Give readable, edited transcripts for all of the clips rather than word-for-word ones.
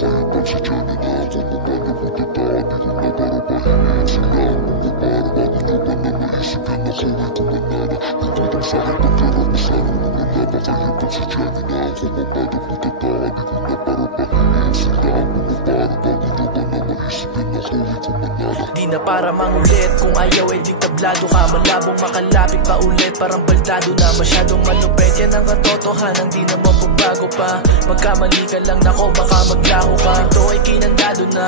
kayo pagsadyan na ako kung paano ko tataan. Di ko na para pahingiin sila akong kapara. Bago nyo ba na maisip yan ako ay kumanana. Pagkutang sa'kin pagkarapasan ang mga laba. Kayo pagsadyan na ako kung paano ko tataan. Di ko na para pahingiin sila akong kapara. Bago nyo ba na maisip yan ako ay kumanana. Di na para mangulit, kung ayaw ay di tablado ka. Malabong makalapit pa ulit, parang baldado na. Masyadong malupet, yan ang katotohanan, di na mababago pa. Magkamali ka lang nako, baka maglaho ka. Ito ay kinandado na,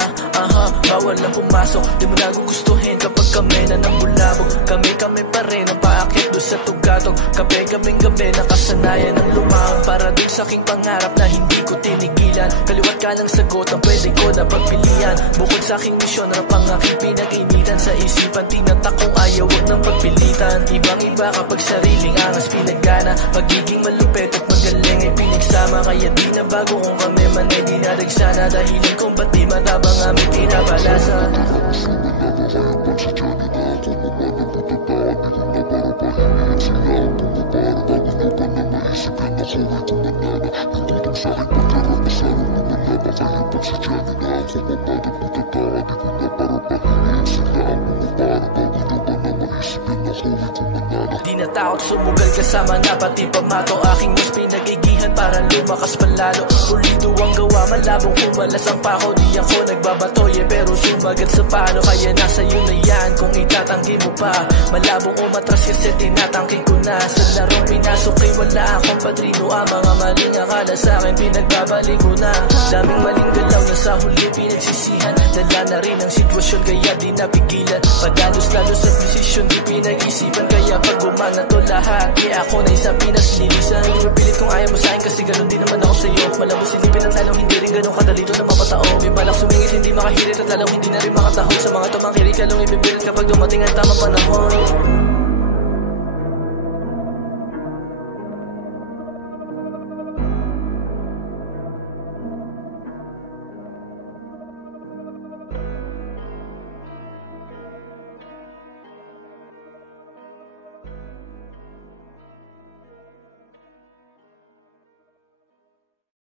bawal lang pumasok. Di mo na gugustuhin kapag kami na nang bulabog. Kami pa rin ang paakit doon sa tugatog. Kaming gabi, nakasanayan ng lumahong. Para dun sa aking pangarap na hindi ko tinigilan. Kaliwat ka ng sagot ang pwede ko na pagpilian. Bukod sa aking misyon na pang aking pinag-initan. Sa isipan, tinatak kong ayaw, wag ng pagpilitan. Ibang-iba kapag sariling angas pinagana. Pagiging malupet at magaling ay pinagsama. Kaya di na bago kung kami man ay di narigsana. Dahilan kung ba't di matabang aming pinabalasa. Di na takot sumugal kasama na pati pamato. Aking mas pinagigihan para lumakas palalo. Pulido ang gawa, malabong kumalas ang pako. Di ako nagbabato, pero sumagat sa palo. Kaya nasa iyo na yan kung itatanggi mo pa. Malabong umatras kasi tinatangking ko na. Sa larong pinasok ay wala akong padrino. Ang mga maling akala sa akin pinagbabalik ko na. Daming maling galaw na sa huli pinagsisihan. Dala na rin ang sitwasyon kaya di napigilan. Padalos-dalos sa desisyon di pinag-isipan. Kaya pag gumana to lahat, ako na isang pinaslilisan. Ipipilit kung ayaw mo sa'kin kasi ganun din naman ako sa'yo. Malabos silipin ang talong, hindi rin ganun kadalito na mapatao. May balak sumingit, hindi makahirit at lalong hindi na rin makatahon. Sa mga tumangkirit, kalong ipipilit kapag dumating ang tamang panahon.